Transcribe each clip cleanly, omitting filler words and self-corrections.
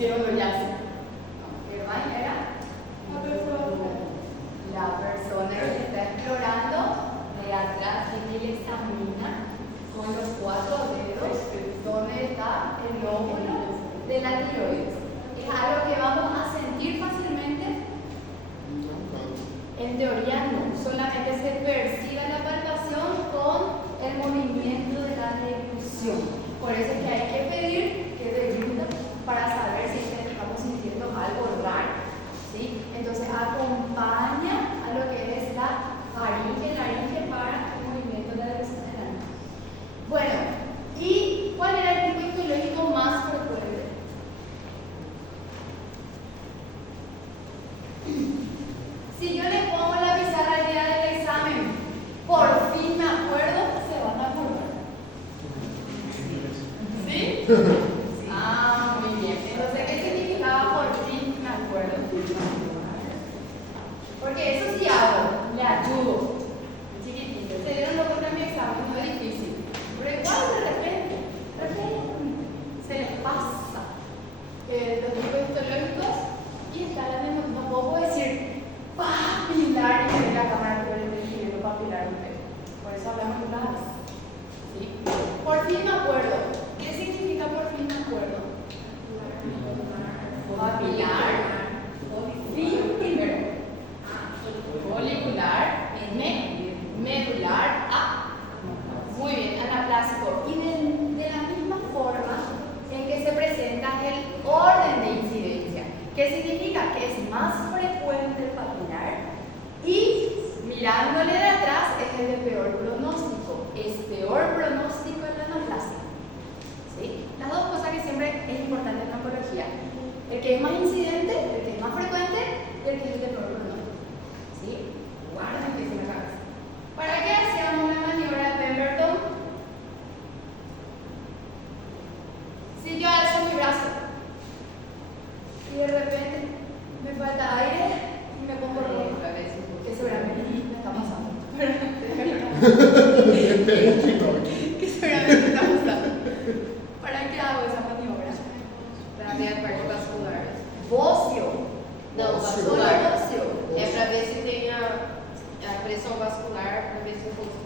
Sí, uno ya sé. ¿Germán era? La persona que está explorando de atrás y que le examina con los 4 dedos dónde está el lóbulo de la tiroides. ¿Es algo que vamos a sentir fácilmente? En teoría no, solamente se percibe la palpación con el movimiento de la deglución. Por eso es que hay que pedir que degluta para saber si estamos sintiendo algo raro, ¿sí? Entonces acompaña a lo que es la faringe para el movimiento de la deglución de la nariz. Bueno, ¿y cuál era el tipo etiológico más frecuente? Si yo le pongo la pizarra al día del examen, por fin me acuerdo, se van a acordar. ¿Sí? Ah, muy bien. Entonces, ¿qué significaba por fin me acuerdo? Porque eso sí hago, le ayudo. Chiquitito, se dieron lo contra mi examen, no es difícil. Pero igual de repente, se les pasa los tipos histológicos y está la misma. No puedo decir papilar y que la cámara que le estoy escribiendo papilar. Por eso hablamos de las. ¿Sí? Por fin me acuerdo. ¿Qué significa por fin me acuerdo? Papilar. Fin primero. Folicular. Medular. Muy bien, anaplásico. Y de la misma forma en que se presenta el orden de incidencia. ¿Qué significa? Que es más frecuente el papilar y mirándole de atrás es el de peor pronóstico. Es peor pronóstico el anaplásico. ¿Sí? Las dos cosas que siempre es importante en la oncología. El que es más incidente, el que es más frecuente y el que es el de peor pronóstico. ¿Sí? Guarden que es en la cabeza. ¿Para qué hacíamos la maniobra de Pemberton? Si yo alzo mi brazo y de repente me falta aire y me pongo rojo, que seguramente me está pasando. Que seguramente está pasando. ¿Para qué hago esa maniobra? Para ver a parte vascular. Bocio. Não, Solo vascular. bocio. É para ver se tem a pressão vascular, para ver se o rosto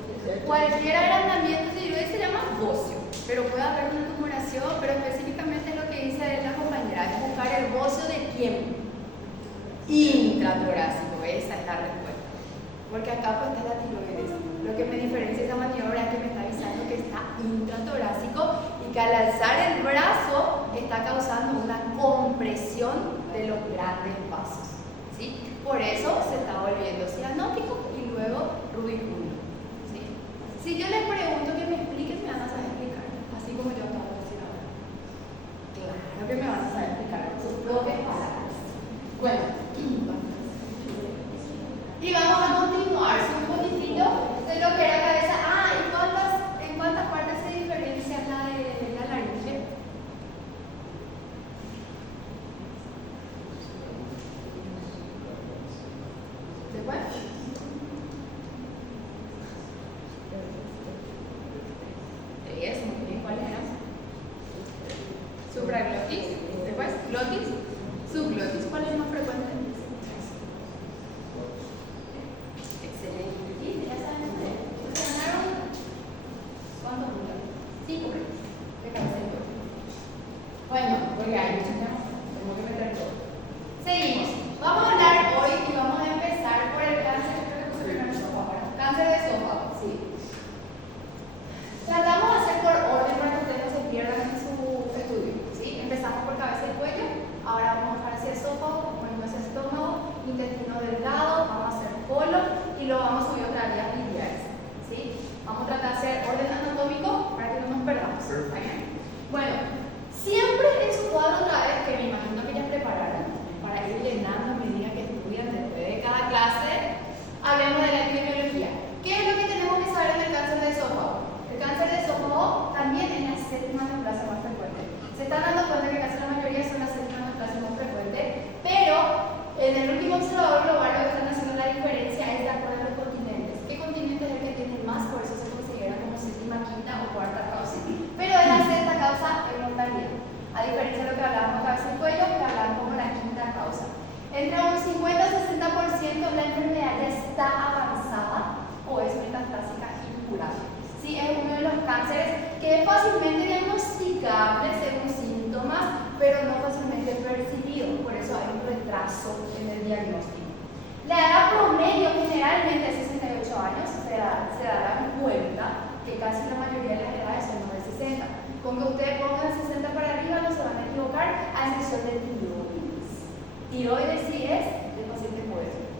Cualquier agrandamiento de tiroides se llama bocio, pero puede haber una tumoración, pero específicamente lo que dice la compañera es buscar el bocio de quién. Intratorácico, esa es la respuesta. Porque acá pues está la tiroides. Lo que me diferencia esa maniobra es que me está avisando que está intratorácico y que al alzar el brazo está causando una compresión de los grandes vasos. ¿Sí? Por eso se está volviendo cianótico y luego rubiculo. ¿Sí? Si yo les pregunto que me expliquen, me van a saber explicar, así como yo acabo de decir ahora. Claro que me van a saber explicar con sus propias palabras. Bueno, y vamos a continuar un poquitito de lo que era cabeza. ¿En cuántas partes se diferencia la de la laringe? ¿Después? Muy bien, ¿cuáles eran? Supraglotis, después glotis, subglotis. ¿Cuál es el más frecuente? Excelente. ¿Y ya saben ustedes? ¿Se ganaron cuántos puntos? 5 puntos. De cabeza y todo. Bueno, porque hay muchos temas, tengo que meter todo. Seguimos. Vamos a hablar hoy y vamos a empezar por el cáncer. Creo que puse primero el esófago. Cáncer de esófago, sí. Tratamos de hacer por orden para que ustedes no se pierdan en su estudio, ¿sí? Empezamos por cabeza y cuello, ahora vamos a bajar hacia esófago, ponemos hacia estómago, intestino delgado, vamos a hacer colon y lo vamos a subir otra vía biliares, ¿sí? Vamos a tratar de hacer orden anatómico para que no nos perdamos. Bueno, siempre en su cuadro otra vez, que me imagino que ya prepararon, para ir llenando a medida que estudian después de cada clase, hablemos de la epidemiología. ¿Qué es lo que tenemos que saber del cáncer de esófago? El cáncer de esófago también es la séptima neoplasia más frecuente. Se están dando cuenta que casi la mayoría son las séptima neoplasia más frecuente, pero en el último observador global lo que están haciendo la diferencia es de acuerdo a los continentes. ¿Qué continente es el que tiene más? Por eso se considera como séptima, quinta o cuarta causa. Pero es la sexta causa en mortalidad. A diferencia de lo que hablábamos cabeza y cuello, pero no fácilmente percibido, por eso hay un retraso en el diagnóstico. La edad promedio generalmente es 68 años, se darán cuenta que casi la mayoría de las edades son más de 60. Con que ustedes pongan 60 para arriba no se van a equivocar, a excepción de tiroides. Tiroides sí es del paciente poderoso.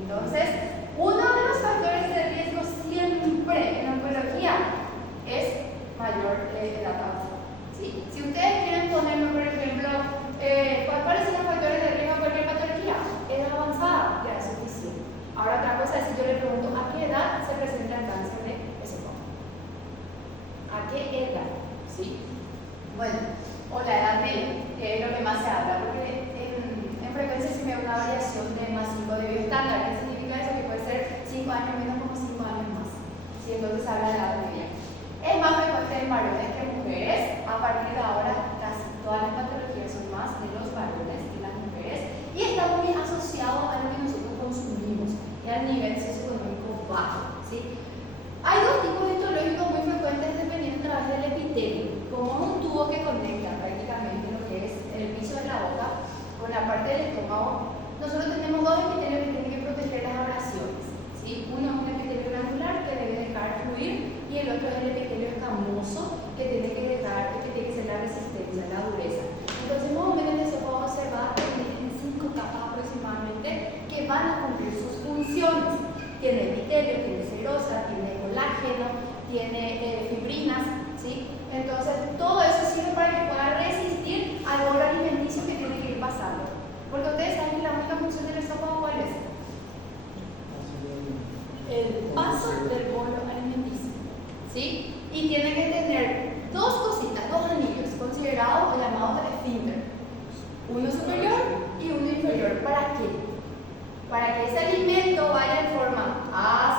Entonces, uno de los factores de riesgo siempre en oncología es mayor edad avanzada. ¿Sí? Si ustedes quieren ponerme, por ejemplo, ¿cuáles son los factores de riesgo de cualquier patología? Edad avanzada, ya es suficiente. Ahora otra cosa es si yo le pregunto ¿a qué edad se presenta el cáncer de esófago? ¿A qué edad? ¿Sí? Bueno, o la edad media, que es lo que más se habla, porque en frecuencia se ve una variación de más 5 de bioestándar. ¿Qué significa eso? Que puede ser 5 años menos como 5 años más. ¿Sí? Entonces se habla de edad media. Es más frecuente en varones que en mujeres. A partir de ahora, casi todas las patologías son más de los varones que las mujeres. Y está muy asociado a lo que nosotros consumimos y al nivel socioeconómico bajo. ¿Sí? Hay dos tipos histológicos muy frecuentes dependiendo a través del epitelio, como un tubo que conecta prácticamente lo que es el piso de la boca con la parte del estómago. Nosotros tenemos dos epitelios que tienen que proteger las abrasiones. ¿Sí? Uno es un epitelio granular que debe dejar fluir y el otro es el epitelio escamoso que tiene que ser la resistencia, la dureza. Entonces, más o menos el esófago se va a tener en 5 capas aproximadamente que van a cumplir sus funciones. Tiene epitelio, tiene serosa, tiene colágeno, tiene fibrinas, ¿sí? Entonces, todo eso sirve para que pueda resistir al bolo alimenticio que tiene que ir pasando. Porque ustedes saben que la única función del esófago, ¿cuál es? El paso del bolo alimenticio, ¿sí? Y tiene que tener dos cositas, dos anillos, considerados llamados esfínter. Uno superior y uno inferior. ¿Para qué? Para que ese alimento vaya en forma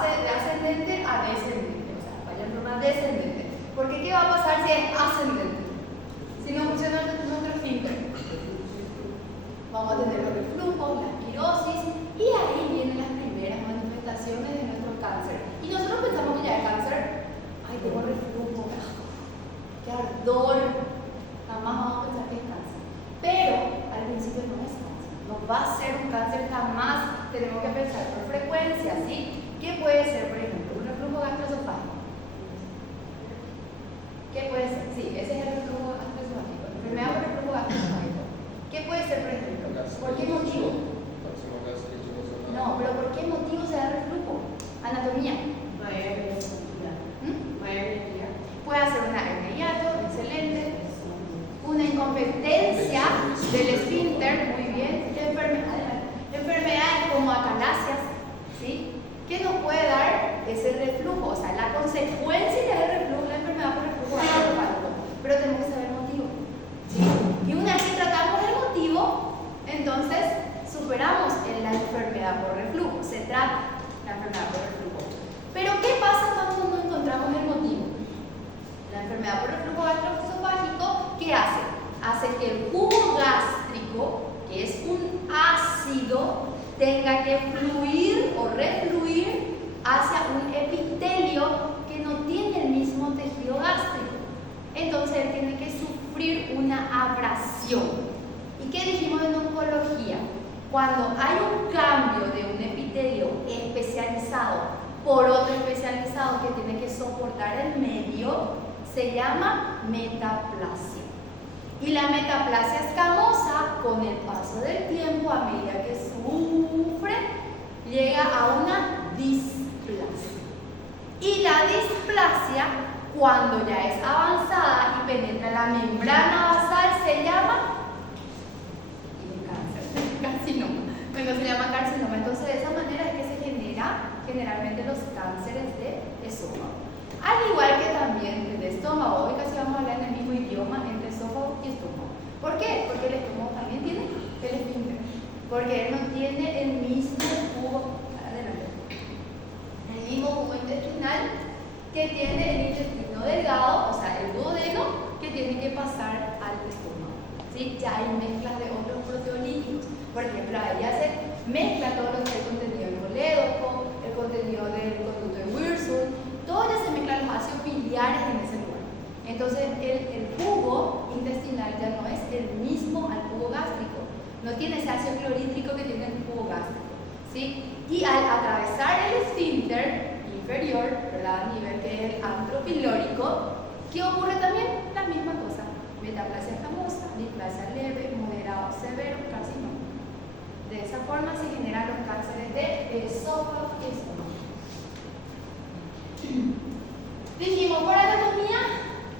de ascendente a descendente, o sea, vaya en forma descendente. Porque ¿qué va a pasar si es ascendente? Si no funciona nuestro esfínter. Vamos a tener los reflujos, la pirosis, y ahí vienen las primeras manifestaciones de nuestro cáncer. Y nosotros pensamos que ya es cáncer, ay, tengo reflujo, qué ardor, jamás vamos a pensar que es cáncer. Pero al principio no es cáncer, no va a ser un cáncer jamás, tenemos que pensar por frecuencia, ¿sí? ¿Qué puede ser, por ejemplo, un reflujo gastroesofágico? ¿Qué puede ser? Sí, ese es el reflujo gastroesofágico, enfermedad por reflujo gastroesofágico. ¿Qué puede ser, por ejemplo? ¿Por qué motivo? No, pero ¿por qué motivo se da reflujo? Anatomía. Puede ser una hernia hiato, excelente. Una incompetencia del esfínter, muy bien. Enfermedades como acalasias, ¿sí? ¿Qué nos puede dar ese reflujo? O sea, la consecuencia del reflujo, la enfermedad por reflujo gastroesofágico. Pero tenemos que saber el motivo, ¿sí? Y una vez que tratamos el motivo, entonces superamos la enfermedad por reflujo. Se trata la enfermedad por reflujo. Pero ¿qué pasa cuando no encontramos el motivo? La enfermedad por reflujo gastroesofágico, ¿qué hace? Hace que el jugo gástrico, que es un ácido, tenga que fluir o refluir hacia un epitelio que no tiene el mismo tejido gástrico. Entonces él tiene que sufrir una abrasión. ¿Y qué dijimos en oncología? Cuando hay un cambio de un epitelio especializado por otro especializado que tiene que soportar el medio, se llama metaplasia. Y la metaplasia escamosa, con el paso del tiempo, a medida que sufre, llega a una displasia. Y la displasia, cuando ya es avanzada y penetra la membrana basal, se llama carcinoma. Bueno, se llama carcinoma. Entonces, de esa manera es que se genera generalmente los cánceres de esófago. Al igual que también el de estómago. Hoy casi vamos a hablar en el mismo idioma entre esófago y estómago. ¿Por qué? Porque el estómago también tiene el esfínter. Porque él no tiene el mismo jugo, el mismo jugo intestinal que tiene el intestino delgado, o sea, el duodeno, que tiene que pasar al estómago. ¿Sí? Ya hay mezclas de otros proteolíticos. Por ejemplo, ahí ya se mezcla todo lo que es el contenido del colédoco, el contenido del conducto de Wilson, todo ya se mezcla los ácidos biliares en ese lugar. Entonces, el jugo intestinal ya no es el mismo displasia leve, moderado, severo, carcinoma. De esa forma se generan los cánceres de esófago y estómago. Dijimos, por anatomía,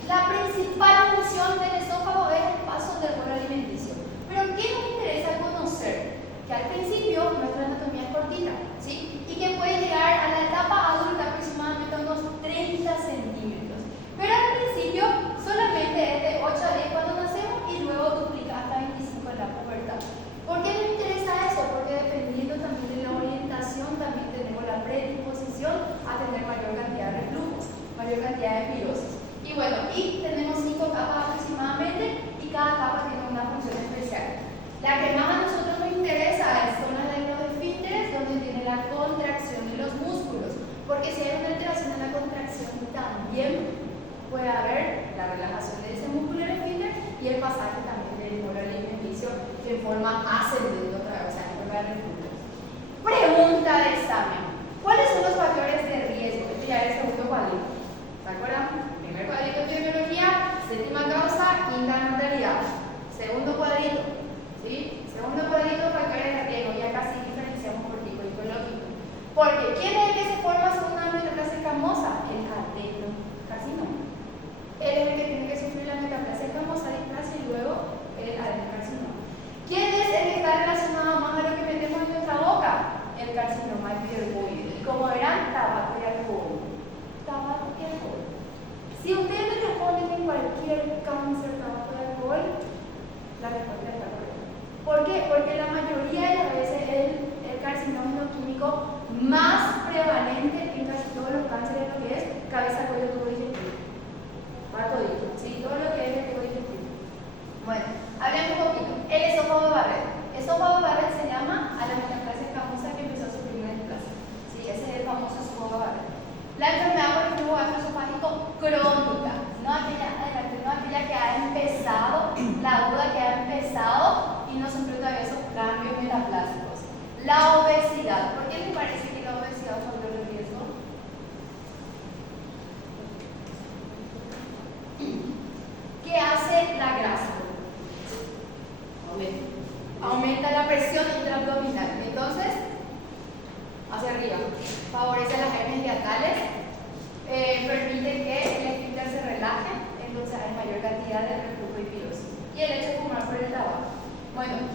la principal función del esófago es el paso del bolo alimenticio. Pero ¿qué nos interesa conocer? Que al principio nuestra anatomía es cortita, ¿sí? Y que puede llegar a la etapa adulta aproximadamente a unos 30 centímetros. Pero al principio solamente es de 8 a 10 cuando nacemos y luego duplica hasta 25 en la pubertad. ¿Por qué nos interesa eso? Porque dependiendo también de la orientación, también tenemos la predisposición a tener mayor cantidad de reflujos, mayor cantidad de pirosis. Y bueno, y tenemos 5 capas aproximadamente y cada capa tiene una función especial. La que más a nosotros nos interesa son las de los esfínteres, donde tiene la contracción de los músculos, porque si hay una alteración en la contracción también puede haber la relajación de ese músculo del esfínter y el pasaje también del bolo alimenticio en forma ascendente otra vez, o sea, en forma de reflujo. Pregunta de examen. ¿Cuáles son los factores de riesgo? Este ya es el segundo cuadrito. ¿Se acuerdan? Primer cuadrito de biología, séptima causa, quinta mortalidad. Segundo cuadrito, ¿sí? Segundo cuadrito, factores de riesgo. Ya casi diferenciamos por tipo ecológico. Porque ¿quién es el que se forma según una metaplasia escamosa? El adenocarcinoma. Él es el que tiene que sufrir la metaplasia escamosa, displasia y luego el adenocarcinoma. ¿Quién es el que está relacionado más a lo que metemos en nuestra boca? El carcinoma epidermoide. Y como verán, tabaco y alcohol. Tabaco y alcohol. Si ustedes me responden en cualquier cáncer, tabaco y alcohol, la respuesta está correcta. ¿Por qué? Porque la mayoría de las veces el carcinoma químico más prevalente en casi todos los cánceres lo que es cabeza, cuello, tubo digestivo. Para todito, ¿sí? Todo lo que es el tubo digestivo. Bueno, hablemos un poquito. El esófago de Barrett. Esófago de Barrett se llama a la metaplasia escamosa que empezó a sufrir una displasia. Sí, ese es el famoso esófago de Barrett. La enfermedad por reflujo gastroesofágico crónica, no aquella que ha empezado, la aguda que ha empezado y no sufrió todavía esos cambios metaplásicos. La obesidad. ¿Por qué me parece que la obesidad es un factor de riesgo? ¿Qué hace la grasa? Aumenta la presión intraabdominal. Entonces, hacia arriba. Favorece las hernias hiatales, permite que el esfínter se relaje, entonces hay mayor cantidad de reflujo y pirosis. Y el hecho de fumar por el tabaco. Bueno,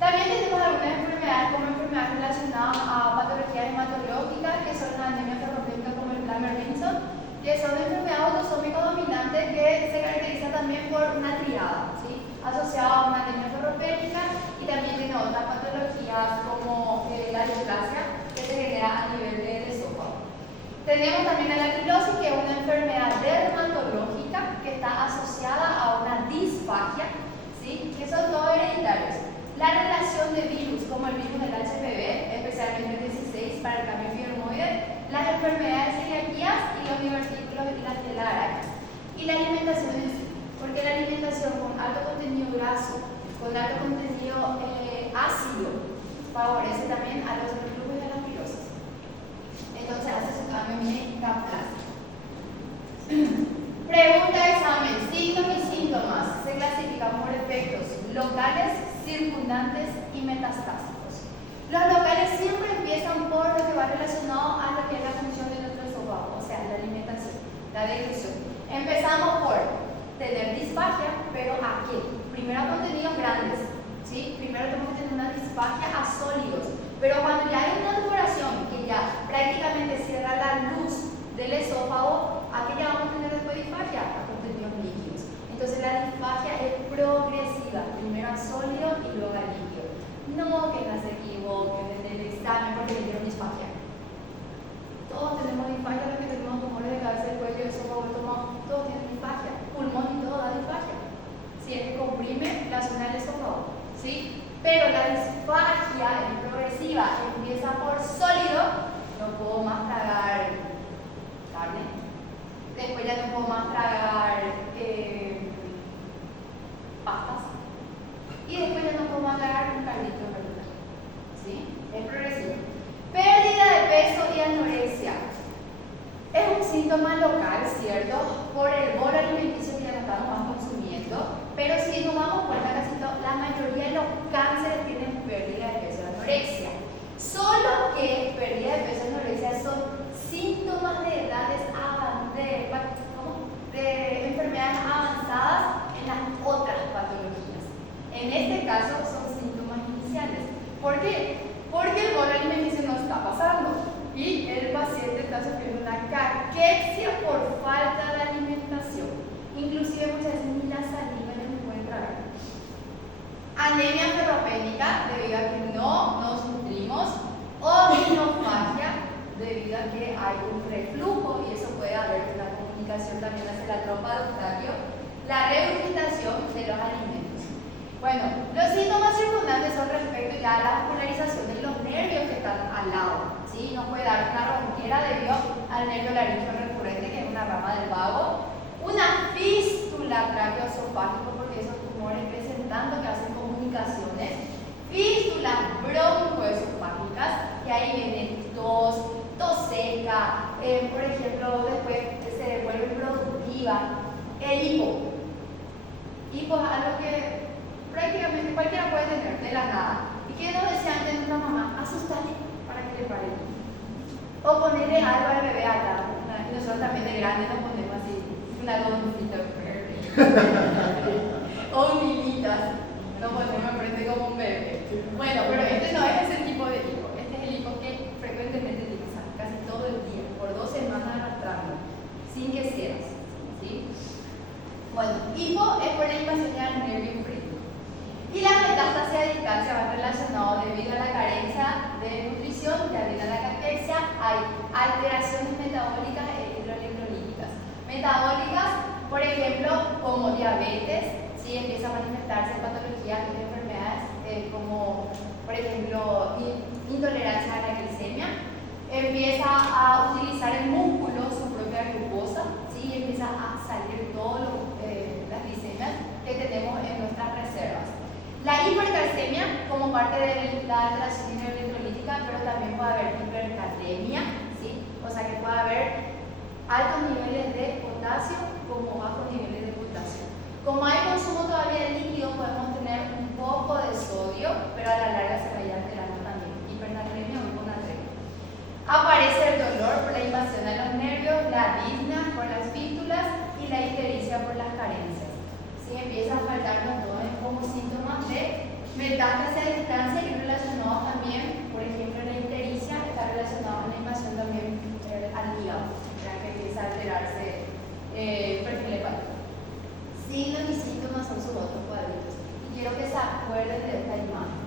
también tenemos algunas enfermedades como enfermedades relacionadas a patologías hematológicas, que son la anemia ferropénica como el Blammer-Vinson, que son enfermedades autosómicas dominantes que se caracterizan también por una triada, ¿sí? Asociada a una anemia ferropénica y también tiene otras patologías como la displasia que se genera a nivel del esófago. Tenemos también la quilosis, que es una enfermedad dermatológica que está asociada a una disfagia, ¿sí? Que son todos hereditarios. La relación de virus, como el virus del HPV, especialmente el 16 para el cambio epidermoide, las enfermedades celiaquías y los divertículos y las telarañas. Y la alimentación en sí, porque la alimentación con alto contenido graso, con alto contenido ácido, favorece también a los reflujos y a las pirosis. Entonces hace su cambio metaplásico. Pregunta de examen. Signos y síntomas se clasifican por efectos locales, circundantes y metastásicos. Los locales siempre empiezan por lo que va relacionado a lo que es la función de nuestro esófago, o sea, la alimentación, la deglución. Empezamos por tener disfagia, pero ¿a qué? Primero a contenidos grandes, ¿sí? Primero tenemos que tener una disfagia a sólidos, pero cuando ya hay una duración que ya prácticamente cierra la luz del esófago, ¿a qué ya vamos a tener después disfagia? A contenidos líquidos. Entonces la disfagia es progresiva, primero a sólido y luego a líquido. No que no se equivoquen en el examen porque le dieron disfagia. Todos tenemos disfagia, los que tenemos tumores de cabeza, del cuello, esófago, estómago, todos tienen disfagia. Pulmón y todo da disfagia. Si es que comprime la zona del esófago, ¿sí? Pero la disfagia es progresiva, empieza por sólido, no puedo más tragar carne, después ya no puedo más tragar pastas y después ya no puedo más tragar un caldito de verdura, ¿sí? Es progresivo. Pérdida de peso y anorexia es un síntoma local, ¿cierto? Por el bolo alimenticio que ya no estamos más consumiendo, pero si nos damos cuenta caso son síntomas iniciales. ¿Por qué? Porque el bolo alimenticio no está pasando y el paciente está sufriendo una caquexia por falta de alimentación. Inclusive muchas veces ni la saliva no se puede tragar. Anemia ferropénica debido a que no nos nutrimos, o minofagia debido a que hay un reflujo y eso puede haber una comunicación también hacia la trompa de Octavio, la regurgitación de los alimentos. Bueno, los síntomas circundantes son respecto ya a la vascularización de los nervios que están al lado, ¿sí? Nos puede dar una ronquera debido al nervio laríngeo recurrente, que es una rama del vago, una fístula traqueoesofágica, porque esos tumores presentando que hacen comunicaciones, fístulas broncoesofágicas, que ahí viene tos seca, por ejemplo, después se vuelve productiva, el hipo. Hipo es algo que prácticamente cualquiera puede tener de la nada. ¿Y qué nos decía antes nuestra mamá? Asustarle para que le pare. O ponerle algo al bebé acá. Y nosotros también de grande nos ponemos así, una gonfita o humilitas. Nos ponemos frente como un bebé. Bueno, pero este no es ese tipo de hipo. Este es el hipo que frecuentemente utilizan casi todo el día, por 2 semanas arrastrando, sin que seas. ¿Sí? Bueno, hipo es por la invasión al nervio inferior. Y la metástasis a distancia va relacionado debido a la carencia de nutrición, debido a la caquexia, hay alteraciones metabólicas e hidroelectrolíticas. Metabólicas, por ejemplo, como diabetes, ¿sí? Empieza a manifestarse patologías y enfermedades como, por ejemplo, intolerancia a la glicemia. Empieza a utilizar el músculo su propia glucosa, ¿sí? Empieza a salir todas las glicemias que tenemos en nuestras reservas. La hipercalcemia como parte de la alteración hidroelectrolítica, pero también puede haber hipercalemia, ¿sí? O sea que puede haber altos niveles de potasio como bajos niveles de potasio. Como hay consumo todavía de líquido, podemos tener un poco de sodio, pero a la larga se vaya alterando también. Hipernatremia o hiponatremia. Aparece el dolor por la invasión a los nervios, la disnea por las fístulas y la ictericia por las carencias. ¿Sí? Empieza a faltarnos todo como síntomas de metástasis a distancia y relacionados también, por ejemplo, la ictericia está relacionada a la invasión también al hígado, ya que empieza a alterarse perfil hepático. Signos y síntomas son sus otros cuadritos. Y quiero que se acuerden de esta imagen.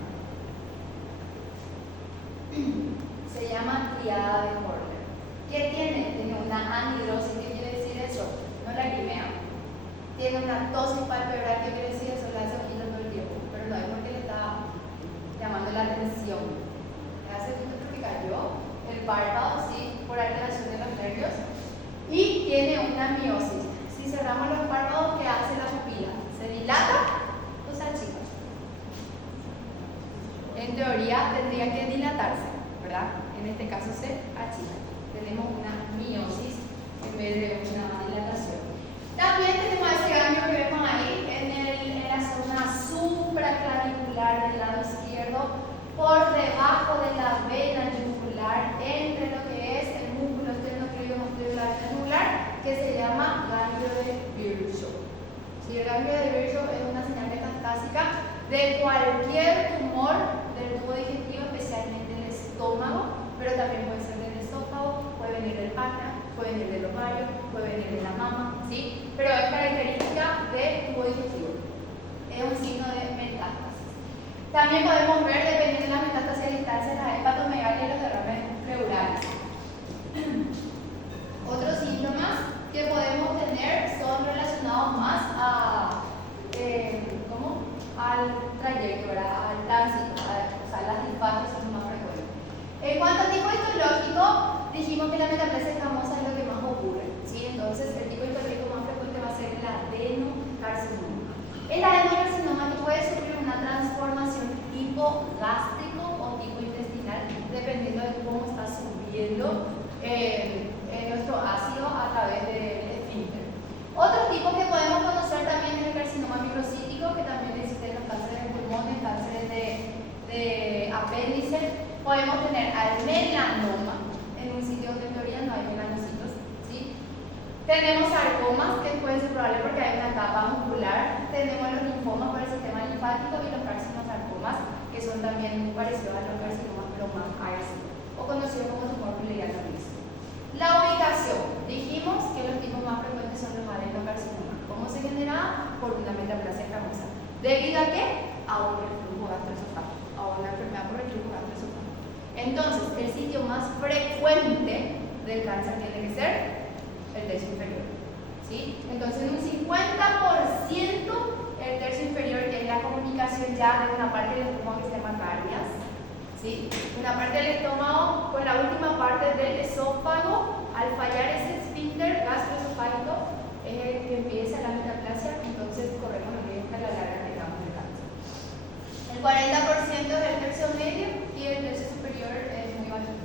Se llama triada de Horler. ¿Qué tiene? Tiene una anhidrosis. ¿Qué quiere decir eso? No lagrimea. Tiene una tos palpebral. ¿Qué quiere decir eso? Le hace ojitos todo el tiempo. Pero no es porque le está llamando la atención. Le hace ojitos porque cayó el párpado, ¿sí? Por alteración de los nervios. Y tiene una miosis. Si cerramos los párpados, ¿qué hace la pupila? ¿Se dilata o se achica? En teoría tendría que dilatarse, ¿verdad? En este caso se achica. Tenemos una miosis en vez de una dilatación. También tenemos ese ganglio que vemos ahí en la zona supraclavicular del lado izquierdo, por debajo de la vena yugular, entre lo que es el músculo esternocleidomastoideo y la vena yugular, que se llama ganglio de Virchow. Si el ganglio de Virchow es una señal metastásica de cualquier tumor del tubo digestivo, especialmente el estómago, pero también puede ser del esófago, puede venir del páncreas, puede venir del ovario, puede venir de la mama, ¿sí? Pero es característica del tubo digestivo. Es un signo de metástasis. También podemos ver, dependiendo de la metástasis a distancia, la hepatomegalia y los derrames pleurales. Otros síntomas que podemos tener son relacionados más al trayecto, al tránsito, o sea, las linfagias son más frecuentes. En cuanto al tipo histológico, dijimos que la metaplasia escamosa es lo que más ocurre, ¿sí? Entonces, el tipo histológico más frecuente va a ser el adenocarcinoma. El adenocarcinoma que puede sufrir una transformación tipo gástrico o tipo intestinal, dependiendo de cómo está subiendo nuestro ácido a través del esfínter. Otro tipo que podemos conocer también es el carcinoma microcítico, que también existe en los cánceres de pulmón, cánceres de apéndice. Podemos tener al melanoma, en un sitio donde en teoría no hay melanocitos, ¿sí? Tenemos sarcomas, que pueden ser probables porque hay una capa muscular. Tenemos los linfomas por el sistema linfático y los carcinomas muy parecido a los carcinomas, pero más agresivo, o conocido como tumor biliar mixto. La ubicación. Dijimos que los tipos más frecuentes son los adenocarcinomas. ¿Cómo se genera? Por una metaplasia escamosa. ¿Debido a qué? A un reflujo gastroesofágico, a una enfermedad por reflujo gastroesofágico. Entonces, el sitio más frecuente del cáncer tiene que ser el tercio inferior. ¿Sí? Entonces, en un 50% el tercio inferior, que es la comunicación ya de una parte del estómago que se llama caries, ¿sí? Una parte del estómago con la última parte del esófago, al fallar ese esfínter gastroesofágico, es el que empieza la metaplasia, entonces corremos el riesgo que a la larga tengamos el cáncer. El 40% es el tercio medio y el tercio superior es muy bajito.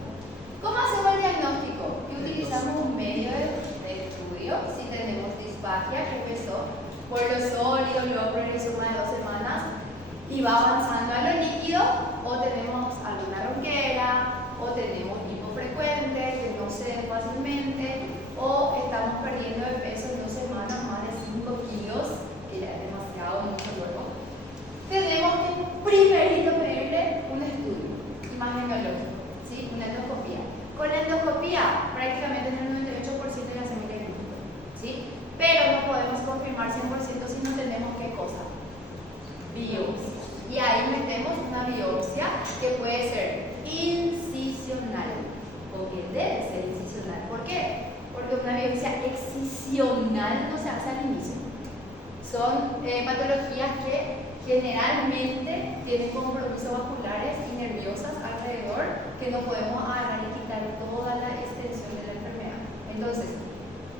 ¿Cómo hacemos el diagnóstico? Y utilizamos un medio de estudio. Si tenemos disfagia que empezó por lo sólido, luego progresó más de 2 semanas y va avanzando a lo líquido, o tenemos alguna ronquera, o tenemos hipo frecuente que no se ve fácilmente, o estamos perdiendo de peso en 2 semanas más de 5 kilos, que ya es demasiado mucho cuerpo. Tenemos que primerito pedirle un estudio imagenológico, ¿sí? Una endoscopía. Con la endoscopía prácticamente en el 98% ya se mira el líquido, ¿sí? Pero no podemos confirmar 100% si no tenemos qué cosa, biopsia. Y ahí metemos una biopsia que puede ser incisional, o que debe ser incisional. ¿Por qué? Porque una biopsia excisional no se hace al inicio. Son patologías que generalmente tienen compromisos vasculares y nerviosas alrededor que no podemos agarrar y quitar toda la extensión de la enfermedad. Entonces,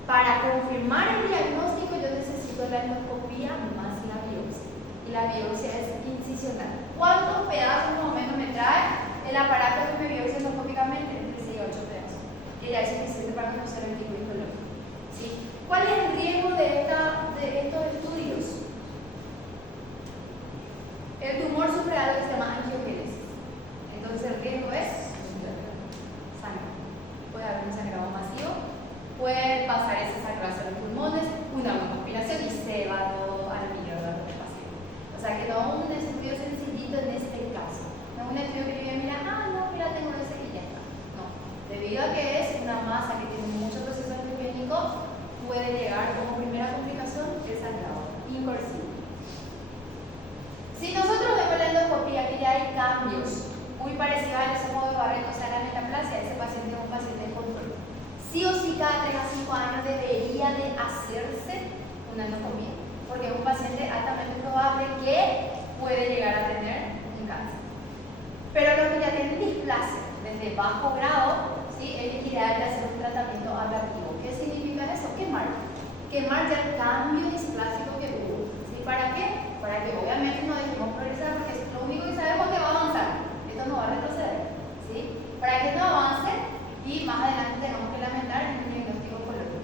para confirmar el diagnóstico yo necesito la endoscopía más la biopsia. Y la biopsia es incisional. ¿Cuántos pedazos más o menos me trae el aparato que me biopsia endoscópicamente? Entre 6 y 8 pedazos. Que ya es suficiente para conocer el tipo histológico. ¿Sí? ¿Cuál es el riesgo de estos estudios? El tumor sufre algo que se llama angiogénesis. Entonces el riesgo es sangre. Puede haber un sangrado masivo, puede pasar ese sangrado a los pulmones, una aspiración y se va todo al mierda del paciente. O sea que no un estudio sencillito en este caso. No un estudio que yo mira, no, mira, tengo ese y ya está. No. Debido a que es una masa que tiene mucho proceso angiogénico, puede llegar como primera complicación el sangrado inversivo. Si nosotros vemos la endoscopía que ya hay cambios muy parecidos al esófago de Barrett, o sea, la metaplasia, ese paciente es un paciente de control. Sí o sí cada 3 a 5 años debería de hacerse una endoscopía, porque es un paciente altamente probable que puede llegar a tener un cáncer. Pero los que ya tienen displasia desde bajo grado, ¿sí? Es ideal de hacer un tratamiento ablativo. ¿Qué significa eso? Quemar. Quemar ya el cambio displásico que hubo. ¿Sí? ¿Para qué? Para que obviamente no dejemos progresar, porque es lo único que sabemos que va a avanzar. Esto no va a retroceder. ¿Sí? Para que no avance y más adelante tengamos que lamentar en un diagnóstico oncológico.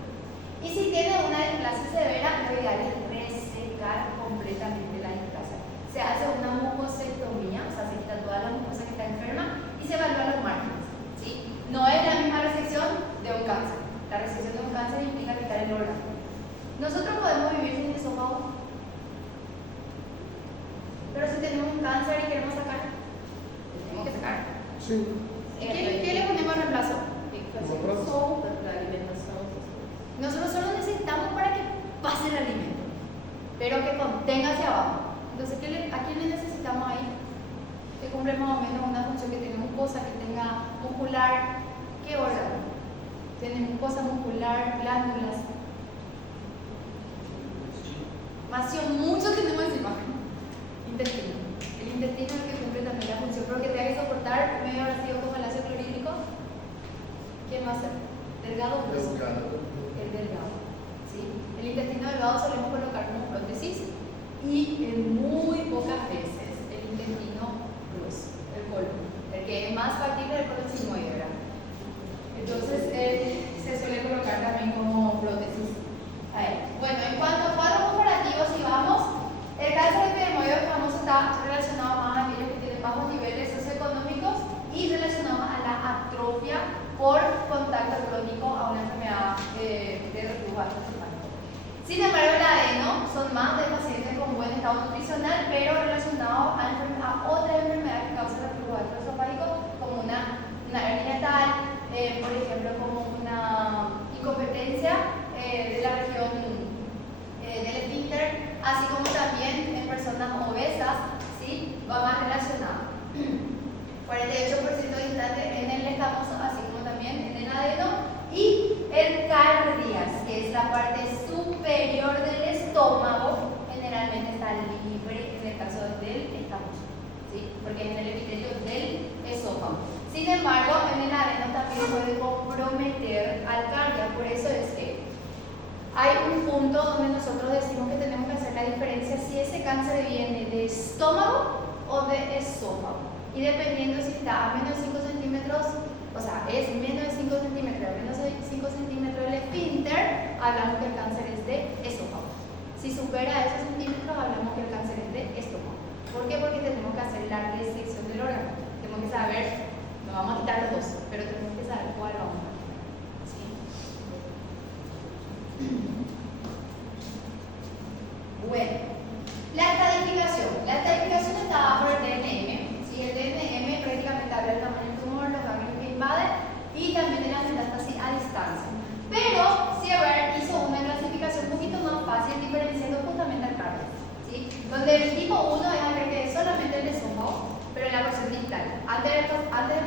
Y si tiene una displasia severa, lo ideal es resecar completamente la displasia. Se hace una mucosectomía, o sea, se quita toda la mucosa que está enferma y se evalúan los márgenes. ¿Sí? No es la misma resección de un cáncer. La resección de un cáncer implica quitar el órgano. Nosotros podemos vivir sin esófago, pero si tenemos un cáncer y queremos sacar, tenemos que sacar. Sí. ¿Qué le ponemos al reemplazo? La alimentación. Nosotros solo necesitamos para que pase el alimento, pero que contenga hacia abajo. Entonces, ¿a quién le necesitamos ahí? Que cumple más o menos una función, que tenga mucosa, que tenga muscular. ¿Qué órgano? Tiene mucosa muscular, glándulas. Vacío mucho tenemos encima. Intestino. El intestino es el que cumple también la función, pero que tenga que soportar medio vacío como el ácido clorhídrico. ¿Quién va a ser? ¿Delgado o grueso? El delgado. ¿Sí? El intestino delgado solemos colocar como prótesis y en muy pocas veces el intestino grueso, el colon. El que es más factible es el colon sigmoide, ¿verdad? Entonces se suele colocar también como prótesis. A ver. Bueno, en cuanto a cuadros comparativos, si vamos, el cáncer de una hernia tal, por ejemplo, como una incompetencia de la región del esfínter, así como también en personas obesas, ¿sí? Va más relacionado. 48% distante en el escamoso, así como también en el adeno, y el cardias, que es la parte superior del estómago, generalmente está libre en el caso del escamoso, ¿sí? Porque es en el epitelio del esófago. Sin embargo, en el adeno también puede comprometer al cardias, por eso es que hay un punto donde nosotros decimos que tenemos que hacer la diferencia si ese cáncer viene de estómago o de esófago. Y dependiendo si está a menos de 5 centímetros, o sea, es menos de 5 centímetros, a menos de 5 centímetros del esfínter, hablamos que el cáncer es de esófago. Si supera esos centímetros, hablamos que el cáncer es de estómago. ¿Por qué? Porque tenemos que hacer la resección del órgano. Tenemos que saber, no vamos a quitar los dos, pero tenemos que saber cuál vamos a quitar. ¿Sí? Bueno, la estadificación está por el DNM. ¿Sí? El DNM prácticamente habla del tamaño del tumor, los ganglios que invaden y también de la metástasis a distancia. Pero Sieber hizo una clasificación un poquito más fácil diferenciando justamente al cardio, ¿sí? Donde el tipo 1 es aquel que es solamente el esófago, pero en la porción distal, antes de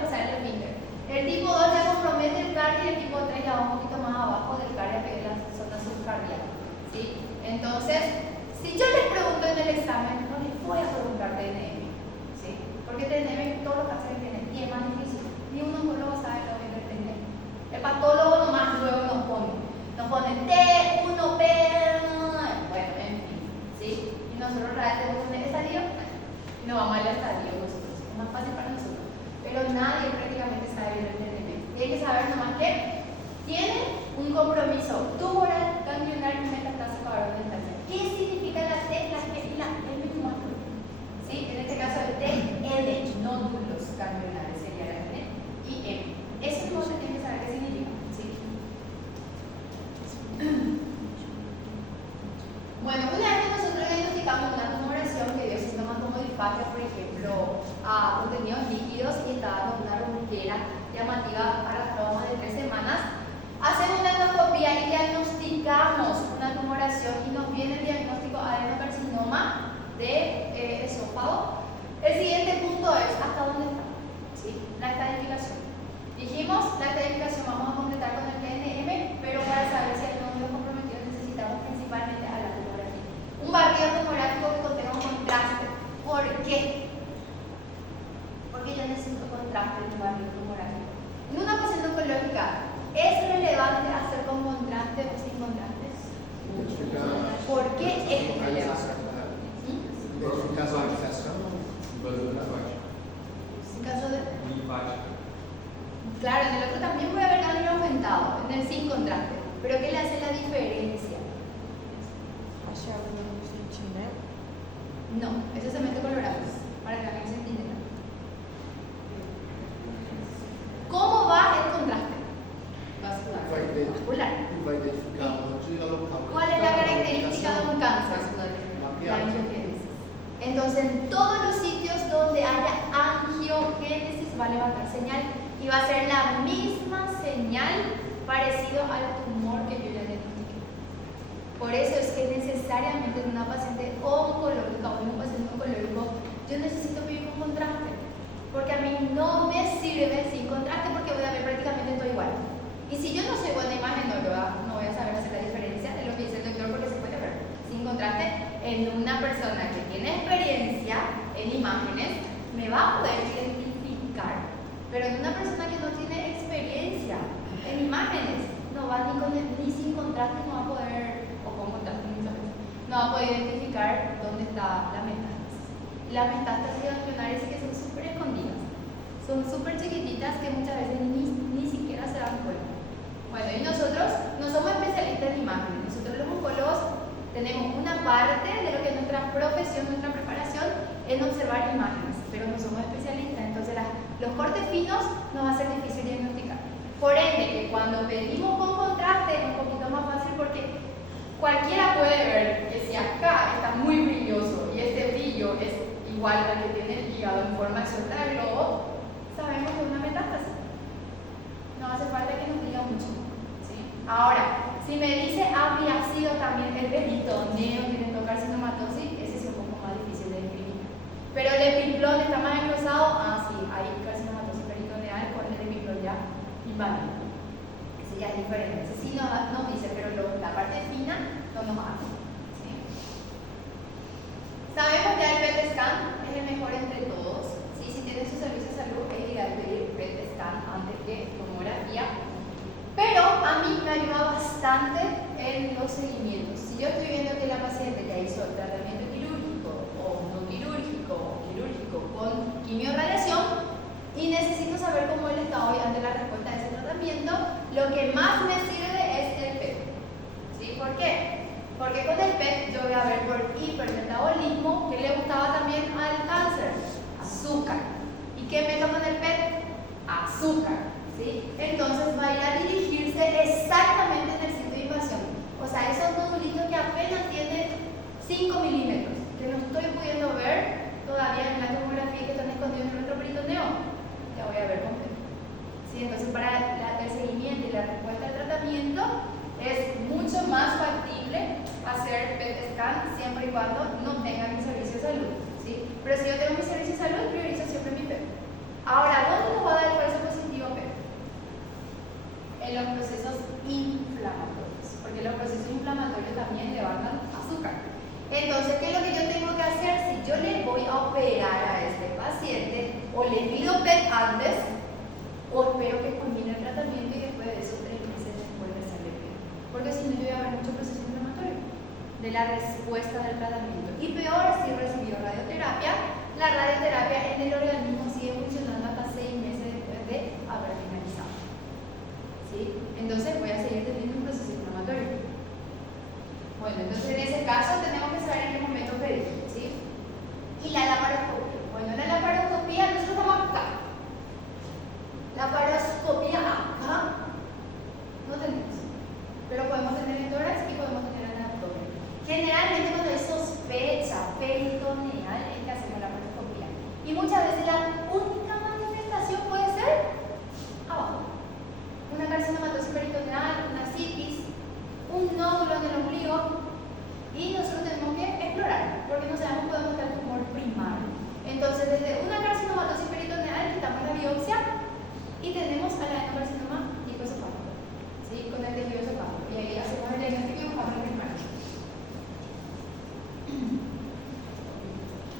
pasar el esfínter. El tipo 2 ya compromete el cardio y el tipo 3 ya va un poquito más abajo del cardio, que es la zona subcardiaca, ¿sí? Entonces, si yo les pregunto en el examen, no les voy a preguntar DNM, ¿sí? Porque DNM todos los cánceres tienen y es más difícil. Ni un oncólogo sabe lo que es el DNM. El patólogo nomás luego nos pone T1P, bueno, en fin, ¿sí? Y nosotros realmente tenemos un estadio y no vamos al estadio nosotros, es más fácil para nosotros. Pero nadie prácticamente sabe el DNM. Tiene que saber nomás que tiene un compromiso tumoral, ganglionar y metastásico a orden estancia. ¿Qué significa la T, la G y la M mayúscula? ¿Sí? En este caso el T, L, nódulos ganglionares sería la N y M. Eso no se tiene que saber qué significa. ¿Sí? Bueno, una vez que nosotros diagnosticamos una tumoración que dio síntomas como disfagia, por ejemplo, a contenidos líquidos y está dando una ronquera llamativa a las traumas de 3 semanas, hacemos una endoscopia y diagnosticamos una tumoración y nos viene el diagnóstico adenocarcinoma de esófago. El siguiente punto es ¿hasta dónde está? ¿Sí? La estadificación. Dijimos, la estadificación vamos a completar con el DNM, pero para saber si hay nódulos comprometidos necesitamos principalmente a la tomografía. Un barrido tomográfico que contenga un contraste. ¿Por qué? Porque yo necesito contraste en un barrido tomográfico. En una paciente oncológica, ¿es relevante hacer con contraste o sin contrastes? ¿Por qué es relevante? En caso de aplicación, En caso de... Claro, en el otro también puede haber ganglio aumentado, en el sin contraste. ¿Pero qué le hace la diferencia? No, eso es cemento colorado, para que la gente se entienda. ¿Cómo va el contraste? Vascular. ¿Cuál es la característica de un cáncer? La angiogénesis. Entonces, en todos los sitios donde haya angiogénesis va a levantar señal y va a ser la misma señal parecido al tumor que yo ya diagnostiqué. Por eso es que necesariamente en una paciente oncológica o en un paciente oncológico yo necesito vivir con contraste, porque a mí no me sirve sin contraste porque voy a ver prácticamente todo igual. Y si yo no soy buena imagen, no voy a saber hacer la diferencia de lo que dice el doctor, porque se puede ver sin contraste. En una persona que tiene experiencia en imágenes me va a poder identificar, pero en una persona que no tiene experiencia en imágenes no va ni sin contraste, no va a poder, o con contraste muchas veces, no va a poder identificar dónde está la metástasis. Las metástasis ganglionares sí que son súper escondidas, son súper chiquititas que muchas veces ni siquiera se dan cuenta. Bueno, y nosotros no somos especialistas en imágenes, nosotros los oncólogos tenemos una parte de lo que es nuestra profesión, nuestra preparación en observar imágenes, pero no somos especialistas, entonces los cortes finos nos va a ser difícil diagnosticar. Por ende, que cuando pedimos con contraste es un poquito más fácil porque cualquiera puede ver que si acá está muy brilloso y este brillo es igual al que tiene el hígado en forma de suelta de globo, sabemos que es una metástasis. no hace falta que nos diga mucho, ¿sí? Ahora, si me dice habría sido también el peritoneo, carcinomatosis, ese es un poco más difícil de describir. Pero el epiplón está más engrosado, sí, hay carcinomatosis peritoneal con el epiplón ya inválido. Ese ya es diferente, ese sí nos dice, pero la parte fina no nos habla. ¿Sí? Sabemos que el PET scan es el mejor entre todos. ¿Sí? Si tienen su servicio de salud, es ideal pedir PET scan antes que tomografía. Pero a mí me ayuda bastante en los seguimientos. Si yo estoy viendo que la paciente ya hizo el tratamiento quirúrgico o no quirúrgico o quirúrgico con quimiorradiación y necesito saber cómo él está hoy ante la respuesta de ese tratamiento, lo que más me sirve es el PET. ¿Sí? ¿Por qué? Porque con el PET yo voy a ver por hipermetabolismo, que le gustaba también al cáncer, azúcar. ¿Y qué meto con el PET? Azúcar. ¿Sí? Entonces va a ir a dirigirse exactamente en el sitio de invasión. O sea, esos nodulitos que apenas tienen 5 milímetros, que no estoy pudiendo ver todavía en la tomografía que están escondidos en nuestro peritoneo, ya voy a ver con PET. ¿Sí? Entonces para el seguimiento y la respuesta al tratamiento es mucho más factible hacer PET scan siempre y cuando no tenga mi servicio de salud. ¿Sí? Pero si yo tengo mi servicio de salud, priorizo siempre mi PET. Ahora, ¿dónde nos va a dar el falso positivo PET? En los procesos inflamatorios, porque los procesos inflamatorios también levantan azúcar. Entonces, ¿qué es lo que yo tengo que hacer? Si yo le voy a operar a este paciente, o le pido PET antes, o espero que culmine el tratamiento y después de esos 3 meses después de hacerle PET. Porque si no, yo voy a ver mucho proceso inflamatorio de la respuesta del tratamiento. Y peor si recibió radioterapia, la radioterapia en el organismo sigue funcionando hasta 6 meses después de haber finalizado. ¿Sí? Entonces voy a seguir teniendo un proceso inflamatorio. Bueno, entonces en ese caso tenemos que saber en qué momento pedir. ¿Sí? Y la laparoscopia. Bueno, en la laparoscopia nosotros estamos acá. Laparoscopia acá no tenemos, pero podemos tener en tórax y podemos tener en abdomen. Generalmente cuando hay sospecha peritoneal es que hacemos la laparoscopia. Y muchas veces la única manifestación puede ser abajo. Una carcinomatosis peritoneal, una citis, un nódulo en el ombligo, y nosotros tenemos que explorar, porque no sabemos podemos tener tumor primario. Entonces, desde una carcinomatosis peritoneal quitamos la biopsia y tenemos al adenocarcinoma liposofágico, ¿sí? Con el tejido esofágico, y ahí hacemos el diagnóstico y buscamos el primario.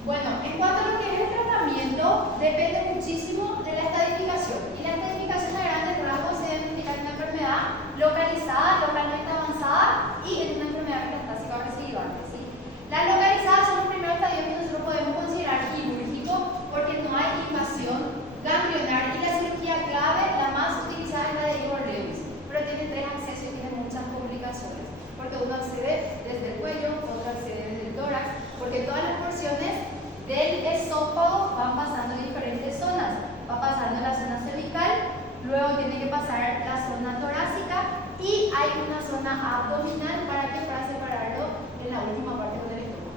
Bueno, en cuanto a lo que es el tratamiento, depende muchísimo de la estadificación. Y la estadificación a grandes rasgos se identifica en una enfermedad localizada, localmente avanzada y en una enfermedad metastásica o recidivante. ¿Sí? Las localizadas son los primeros estadios que nosotros podemos considerar quirúrgico porque no hay invasión ganglionar y la cirugía clave, la más utilizada es la de Igor Lewis, pero tiene 3 accesos y tiene muchas complicaciones. Porque uno accede desde el cuello, otro accede desde el tórax, porque todas las porciones del esófago van pasando en diferentes zonas. Va pasando la zona cervical, luego tiene que pasar la zona torácica y hay una zona abdominal para separarlo en la última parte con el estómago.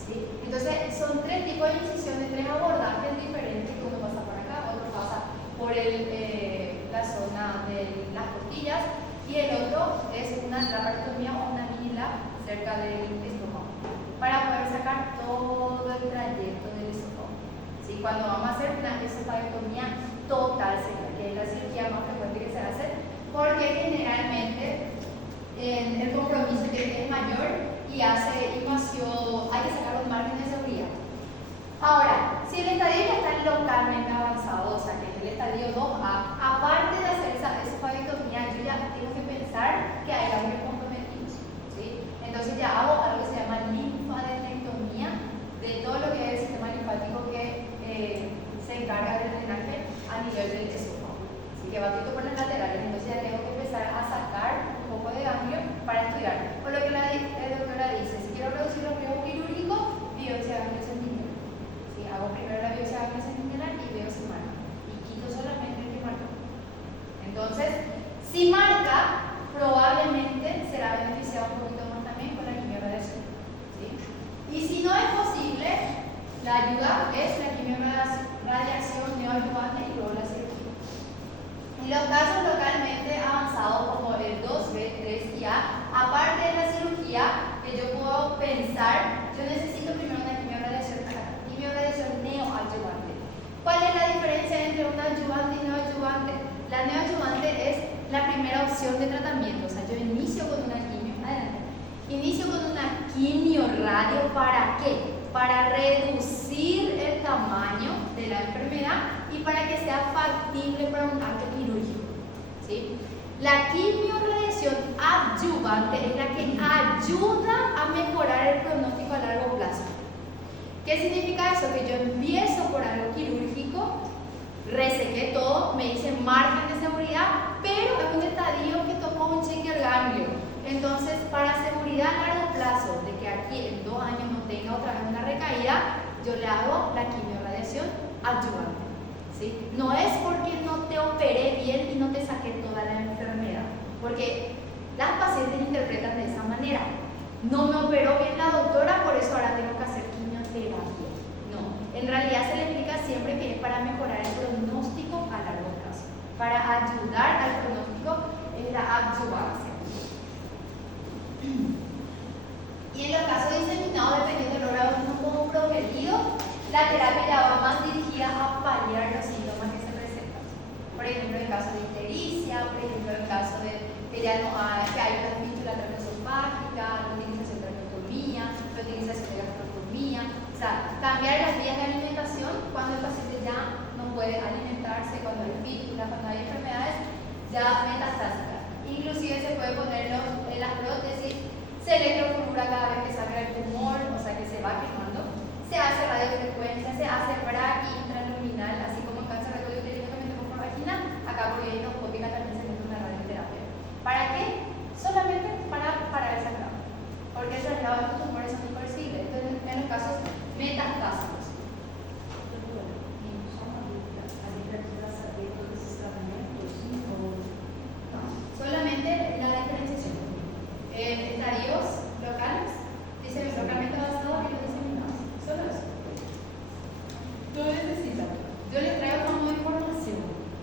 ¿Sí? Entonces son 3 tipos de incisiones, 3 abordajes diferentes, que uno pasa por acá, otro pasa por la zona de las costillas y el otro es una laparotomía o una minila cerca del estómago, para poder sacar todo el trayecto del esófago. ¿Sí? Cuando vamos a hacer una esofagotomía total, que es la cirugía más frecuente que se hace, porque generalmente el compromiso es mayor y hace invasión, hay que sacar los márgenes de seguridad. Ahora, si el estadio ya está localmente avanzado, o sea que es el estadio 2A, aparte de hacer esa esofagotomía, yo ya tengo que pensar que hay ganglios comprometidos. ¿Sí? Entonces ya hago algo que se llama linfadenectomía de todo lo que es el sistema linfático que se encarga del drenaje a nivel del esófago. Así que va todo por las laterales, entonces ya tengo que empezar a sacar un poco de ganglio para estudiar. Por lo que la doctora dice, si quiero reducir los riesgos quirúrgicos, biopsia de ganglio centinela. ¿Sí? Hago primero la biopsia de ganglio centinela y veo si marca. Y quito solamente el que marca. Entonces, si marca, probablemente será beneficiado un poquito más también con la quimiorradiación. ¿Sí? Y si no es posible, la ayuda es la quimiorradiación neoadjuvante y luego la cirugía. En los casos localmente avanzados como el 2B, 3 y A, aparte de la cirugía que yo puedo pensar, yo necesito primero una quimiorradiación neoadyuvante. ¿Cuál es la diferencia entre una adyuvante y neoadyuvante? La neoadyuvante es la primera opción de tratamiento, o sea, yo inicio con una inicio con una quimiorradio, ¿para qué? Para reducir el tamaño de la enfermedad y para que sea factible para un acto quirúrgico, ¿sí? La quimiorradiación adyuvante es la que ayuda a mejorar el pronóstico a largo plazo. ¿Qué significa eso? Que yo empiezo por algo quirúrgico, resequé todo, me hice margen de seguridad, pero es un estadio que tocó un cheque ganglio. Entonces, para seguridad a largo plazo, de que aquí en 2 años no tenga otra vez una recaída, yo le hago la quimiorradiación adyuvante, ¿sí? No es porque no te operé bien y no te saqué toda la enfermedad, porque las pacientes interpretan de esa manera. No me operó bien la doctora, por eso ahora tengo que hacer quimioterapia. No, en realidad se le explica siempre que es para mejorar el pronóstico a largo plazo. Para ayudar al pronóstico es la adyuvancia. Y en los casos diseminados, dependiendo del grado como progredido, la terapia ya va más dirigida a paliar los síntomas que se presentan. Por ejemplo, en el caso de ictericia, por ejemplo, en el caso de que ya no hay, que hay una fístula traqueosofágica, la utilización de traqueotomía, la utilización de gastrotomía. O sea, cambiar las vías de alimentación cuando el paciente ya no puede alimentarse, cuando hay fístula, cuando hay enfermedades ya metastásicas. Inclusive se puede poner las prótesis, se electrofurura cada vez que salga el tumor, o sea que se va quemando. Se hace radiofrecuencia, se hace braqui intraluminal, así como en cáncer rectouterino que metemos por vagina, acá por vía endoscópica también se mete una radioterapia. ¿Para qué? Solamente para parar el sangrado, porque el sangrado de los tumores son irreversibles, entonces en los casos metastásicos. Solamente la diferenciación. Estadios locales, dice localmente avanzado y los diseminados. Solo eso. No necesitan. Yo les traigo como información,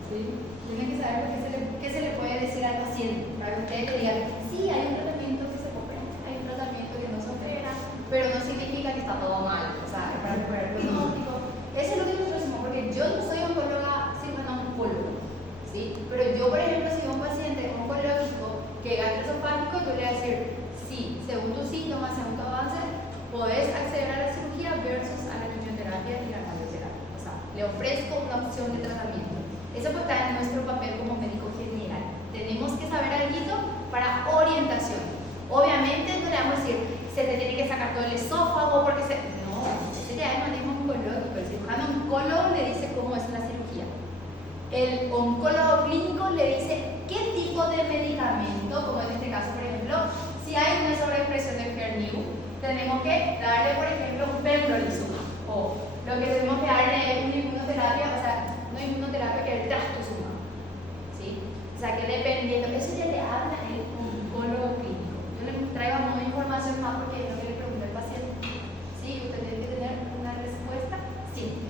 ¿sí? Tienen que saber qué se le puede decir al paciente para que ustedes le digan, sí, hay un tratamiento que se opera, hay un tratamiento que no se opera, pero no significa que está todo mal, o sea, es para mejorar el pronóstico. Eso es lo que nosotros decimos, porque yo no soy oncóloga, cirujana oncóloga, ¿sí? Pero yo, por ejemplo, si veo un paciente oncológico que gastroesofágico, yo le voy a decir, sí, según tus síntomas, según tu avance, podés acceder a la cirugía versus a la quimioterapia y la radioterapia. O sea, le ofrezco una opción de tratamiento. Eso pues está en nuestro papel como médico general. Tenemos que saber algo para orientación. Obviamente no le vamos a decir, se te tiene que sacar todo el esófago porque se... No, ese ya es manejo oncológico. El cirujano oncólogo le dice cómo es la cirugía. El oncólogo clínico le dice qué tipo de medicamento, como en este caso, por ejemplo, si hay una sobreexpresión del HER2, tenemos que darle, por ejemplo, un pembrolizumab, o lo que tenemos que darle es una inmunoterapia, o sea, no inmunoterapia, que es el trastuzumab, ¿sí? O sea, que dependiendo, eso ya le habla el oncólogo clínico. Yo les traigo más información más porque es lo que le pregunté al paciente. ¿Sí? ¿Usted tiene que tener una respuesta? Sí.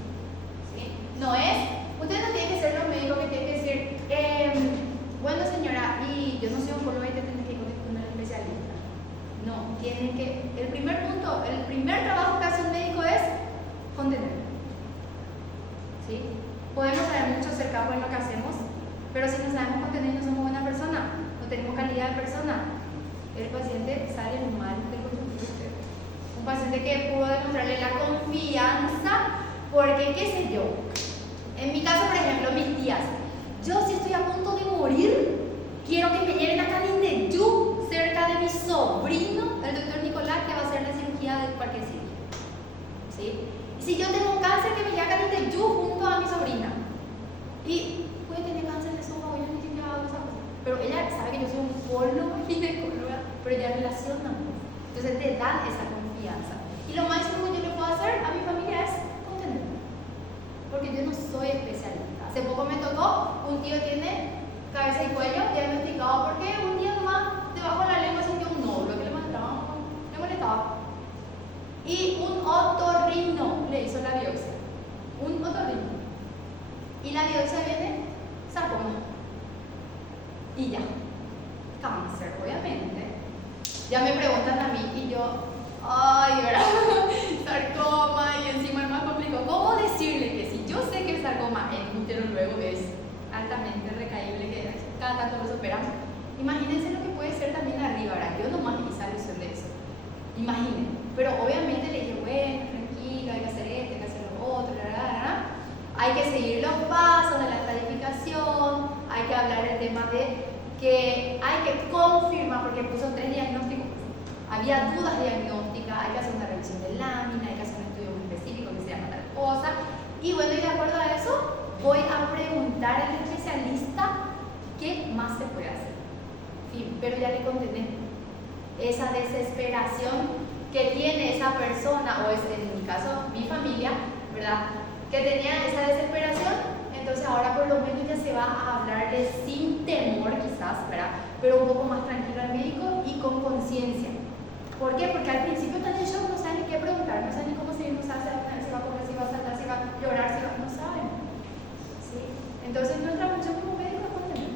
¿Sí? No es... Usted no tiene que ser los médicos que tienen que decir, bueno señora, y yo no soy oncóloga y te tienes que ir con un especialista. No, tienen que, el primer punto, el primer trabajo que hace un médico es contener. ¿Sí? Podemos saber mucho acerca de lo que hacemos, pero si no sabemos contener, no somos buena persona, no tenemos calidad de persona. El paciente sale mal del consultorio. Un paciente que pudo demostrarle la confianza, porque qué sé yo. En mi caso, por ejemplo, mis tías, yo si estoy a punto de morir, quiero que me lleven a Canindeyú, cerca de mi sobrino, el doctor Nicolás, que va a hacer la cirugía de cualquier cirugía. ¿Sí? Y si yo tengo un cáncer, que me lleve a Canindeyú junto a mi sobrina. Y puede tener cáncer de esófago, yo ni siquiera hago esa cosa. Pero ella sabe que yo soy oncóloga, ginecóloga, pero ella relaciona. Entonces te dan esa confianza. Y lo máximo que yo le puedo hacer a mi familia es contener. Porque yo no soy especialista. Hace poco me tocó, un tío tiene cabeza y cuello diagnosticado porque un día nomás debajo de la lengua sintió un nódulo que le molestaba. Y un otorrino le hizo la biopsia. Un otorrino. Y la biopsia viene sarcoma. y ya. Cáncer, obviamente. Ya me preguntan a mí y yo, ay, ¿verdad? Sarcoma y encima el más complicado. ¿Cómo decirle que si yo sé que el sarcoma en útero luego es altamente recaíble, que cada tanto lo superan? Imagínense lo que puede ser también arriba, ¿verdad? Yo nomás hice alusión de eso. Imaginen. Pero obviamente le dije, bueno, tranquilo, hay que hacer esto, hay que hacer lo otro, ¿verdad? Hay que seguir los pasos de la planificación, hay que hablar el tema de que hay que confirmar, porque puso 3 diagnósticos, había dudas diagnósticas, hay que hacer una revisión de lámina, hay que hacer un estudio muy específico que se llama tal cosa, y bueno, y de acuerdo a eso, voy a preguntar al especialista qué más se puede hacer. Sí, pero ya le contené esa desesperación que tiene esa persona, o es en mi caso, mi familia, ¿verdad? Que tenía esa desesperación. Entonces ahora por lo menos ya se va a hablarle sin temor quizás, ¿verdad? Pero un poco más tranquilo al médico y con conciencia. ¿Por qué? Porque al principio están en shock, no saben ni qué preguntar, no saben ni cómo seguir, no saben si va a comer, si va a saltar, si va a llorar, si va, no saben. ¿Sí? Entonces nuestra función como médico es contener.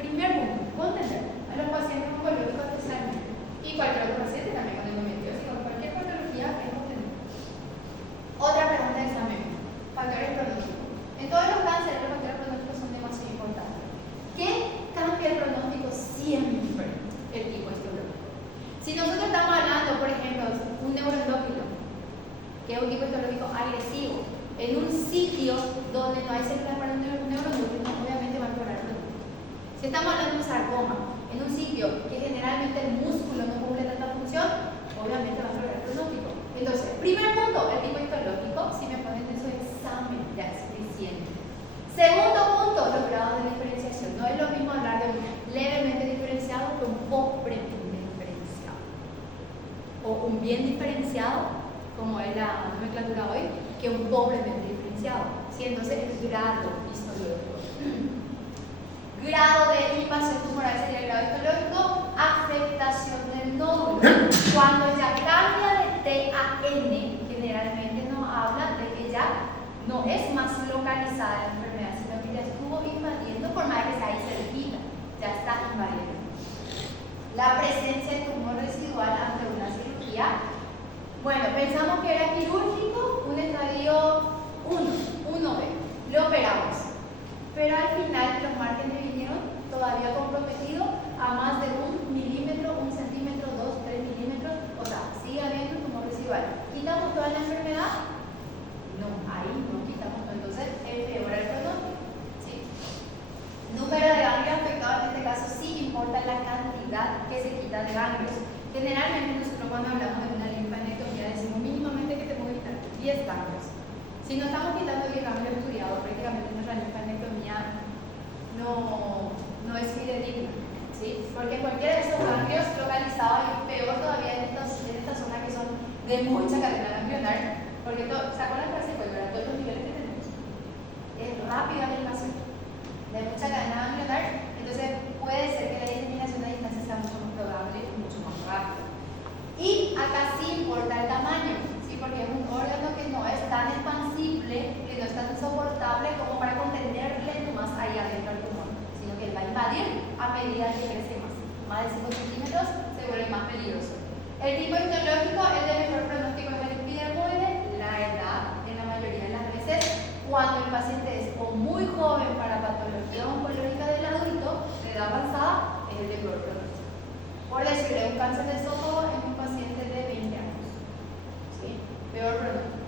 Primer punto, contener a los pacientes oncológicos especialmente. Y cualquier otro paciente también con endometriosis o cualquier patología es contener. Otra pregunta de examen, factores pronósticos. En todos los cánceres, los factores pronósticos son demasiado importantes. ¿Qué cambia el pronóstico siempre? El tipo histológico. Si nosotros estamos hablando, por ejemplo, un neuroendócrino, que es un tipo histológico agresivo, en un sitio donde no hay células para un neuroendócrino, obviamente va a empeorar el pronóstico. Si estamos hablando de un sarcoma, en un sitio que generalmente el músculo no cumple tanta función, obviamente va a empeorar el pronóstico. Entonces, primer punto, el tipo histológico, si me ponen en su examen, ya es suficiente. Segundo punto, los grados de diferenciación. No es lo mismo hablar de un levemente diferenciado que un pobremente diferenciado. O un bien diferenciado, como es la nomenclatura hoy, que un pobremente diferenciado. ¿Sí? Entonces, el grado histológico. Grado de invasión tumoral sería el grado histológico, afectación del nódulo. Cuando ya cambia de T a N, generalmente nos habla de que ya no es más localizada la enfermedad, sino que ya estuvo invadiendo, por más que sea ahí cerquita, ya está invadiendo. La presencia de tumor residual ante una cirugía. Bueno, pensamos que era quirúrgico, un estadio 1B, le operamos. Pero al final los márgenes vinieron todavía comprometidos a más de 1 milímetro, 1 centímetro, 2, 3 milímetros, o sea, sigue habiendo un tumor residual. ¿Quitamos toda la enfermedad? No, ahí no quitamos todo, entonces empeora el pronóstico. ¿Sí? Número de ganglios afectados, en este caso sí importa la cantidad que se quita de ganglios. Generalmente nosotros cuando hablamos de una linfanectomía decimos mínimamente que tenemos que quitar 10 ganglios. Si no estamos quitando 10 ganglios estudiados, prácticamente nuestra linfanectomía no es fidedigna, ¿sí? Porque cualquiera de esos ganglios localizados, y peor todavía en esta zona que son de mucha cadena ganglionar, porque ¿se acuerdan que hace todos los niveles que tenemos? Es rápida la invasión de mucha cadena ganglionar, entonces puede ser que la diseminación a distancia sea mucho más probable y mucho más rápida. Y acá sí importa el tamaño, ¿sí? Porque es un órgano que no es tan expansible, que no es tan insoportable como para contenerle más ahí adentro al tumor, sino que él va a invadir a medida que crece más. Más de 5 centímetros se vuelve más peligroso. El tipo histológico, el de mejor pronóstico es el epidermoide, la edad, en la mayoría de las veces, cuando el paciente es o muy joven para patología oncológica del adulto, de edad avanzada, es el de peor pronóstico. Por decirle, un cáncer de esófago en un paciente de 20 años. ¿Sí? Peor pronóstico.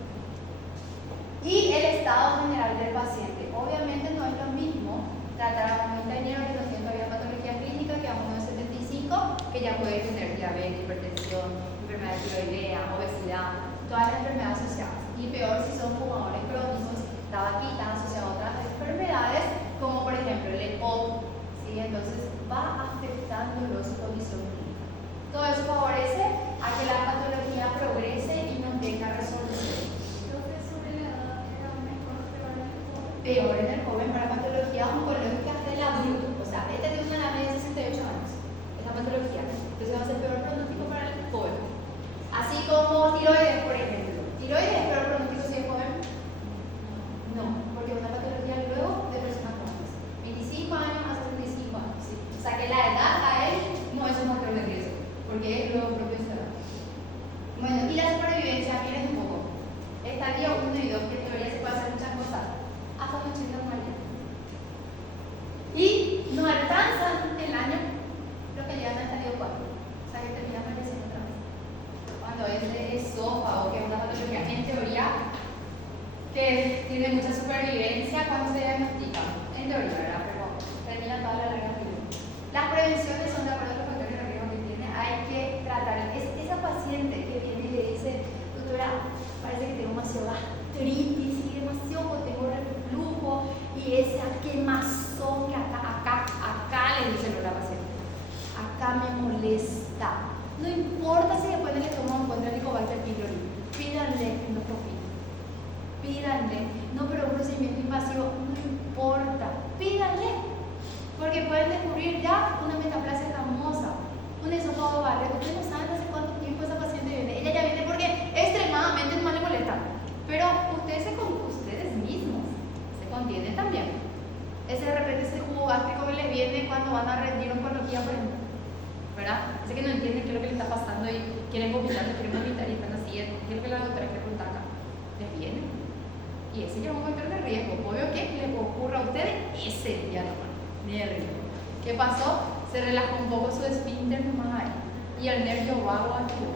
Y el estado general del paciente. Obviamente no es lo mismo tratar a un montañero que no tiene todavía patología clínica que a uno de 75 que ya puede tener diabetes, hipertensión, enfermedad tiroidea, obesidad, todas las enfermedades asociadas. Y peor si son fumadores crónicos, tabaquitas asociadas a otras enfermedades, como por ejemplo el EPOC. ¿Sí? Entonces va afectando su condición clínica. Todo eso favorece a que la patología progrese y no tenga resolución. Peor en el joven para patologías oncológicas del adulto. O sea, este tiene una media de 68 años. Esta patología. Entonces va a ser peor pronóstico para el joven. Así como tiroides, por ejemplo. ¿Tiroides es peor pronóstico si es joven? No, porque es una patología luego de personas jóvenes. 25 años a 75 años. ¿Sí? tiene mucha supervivencia cuando se diagnostica, en teoría, ¿verdad? Pero termina toda la larga vida. Las prevenciones son de acuerdo a los factores de riesgo que tiene, hay que tratar. Esa paciente que viene y le dice, doctora, parece que tengo demasiado gastritis y demasiado, tengo reflujo y esa quemazón que acá le dice la paciente, acá me molesta. No importa si después le toman en cuenta el Helicobacter pylori, pídanle endoscopía, pídanle, no, pero un procedimiento invasivo, no importa, pídanle, porque pueden descubrir ya una metaplasia famosa, un esófago barrero. Ustedes no saben hace cuánto tiempo esa paciente viene, ella ya viene porque extremadamente no le molesta, pero ustedes mismos se contienen también. Ese de repente ese jugo gástrico que les viene cuando van a rendir oncología, por ejemplo, ¿verdad? Sé que no entienden qué es lo que les está pasando y quieren vomitar y están así, ¿qué es lo que la doctora quiere preguntar acá? Les viene. Y ese ya es un factor de riesgo. Obvio que les ocurra a ustedes ese día nomás, ni de riesgo. ¿Qué pasó? Se relajó un poco su esfínter nomás ahí y el nervio vago activó,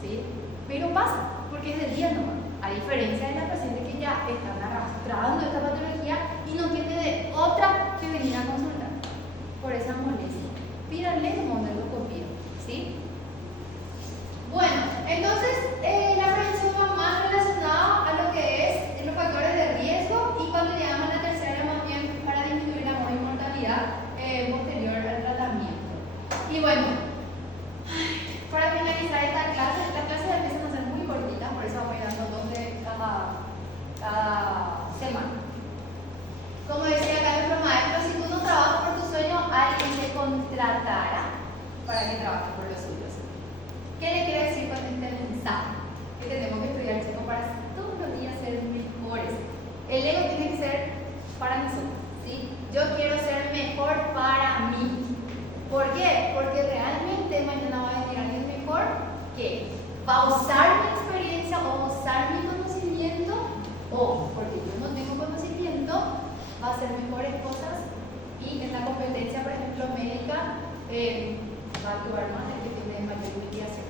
¿sí? Pero pasa, porque es de día nomás. A diferencia de las pacientes que ya están arrastrando esta patología y no tiene de otra que venir a consultar por esa molestia. Pídanle como una endoscopía, ¿sí? Bueno, entonces la prevención va más relacionada a lo que es los factores de riesgo y cuando llegamos a la tercera más bien para disminuir la mortalidad posterior al tratamiento. Y bueno, para finalizar esta clase, las clases empiezan a ser muy cortitas, por eso vamos a ir dando 2 de cada semana. Como decía acá nuestro maestro, si tú no trabajas por tu sueño, alguien te contratará para que trabajes por los suyos. ¿Qué le quiere decir con este mensaje? Que tenemos que estudiar el checo para todos los días ser mejores. El ego tiene que ser para nosotros, ¿sí? Yo quiero ser mejor para mí. ¿Por qué? Porque realmente mañana va a venir alguien mejor que va a usar mi experiencia o va a usar mi conocimiento, o porque yo no tengo conocimiento, va a hacer mejores cosas y en la competencia, por ejemplo, médica, va a actuar más el que tiene mayor ubicación.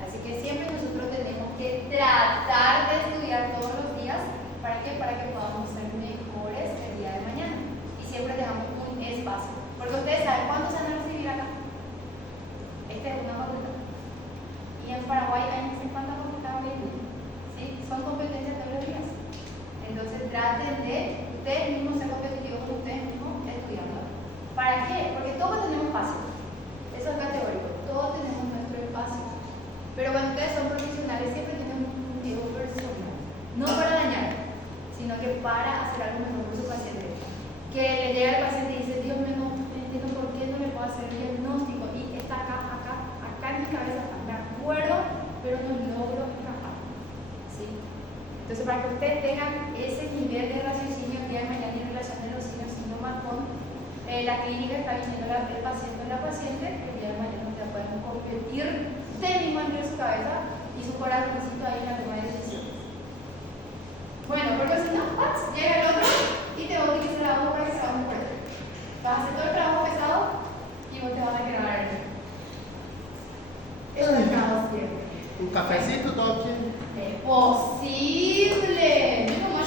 Así que siempre nosotros tenemos que tratar de estudiar todos los días. ¿Para qué? Para que podamos ser mejores el día de mañana. Y siempre dejamos un espacio. Porque ustedes saben cuándo se van a recibir acá. Esta es una facultad. Y en Paraguay hay no sé cuántas facultades hay. ¿Sí? Son competencias todos los días. Entonces traten de ustedes mismos ser competitivos con ustedes mismos estudiando. ¿Para qué? Porque todos tenemos espacio. Eso es categórico. Todos tenemos nuestro espacio. Pero cuando ustedes son profesionales siempre tienen un ego personal. No para dañar, sino que para hacer algo mejor por su paciente. Que le llega al paciente y dice, Dios mío, no entiendo por qué no le puedo hacer el diagnóstico. Y está acá en mi cabeza, de acuerdo, pero no logro encajar. ¿Sí? Entonces, para que ustedes tengan ese nivel de raciocinio el día de mañana en relación de los síntomas con la clínica, está diciendo el paciente o la paciente, el día de mañana ya pueden competir usted mismo entre su cabeza y su corazoncito ahí en la toma de decisiones. Bueno, porque si no, llega el otro y te va a utilizar la voz para que se va a mover. Vas a hacer todo el trabajo pesado y vos te vas a quedar estancado siempre. Un cafecito, todo bien. Es posible.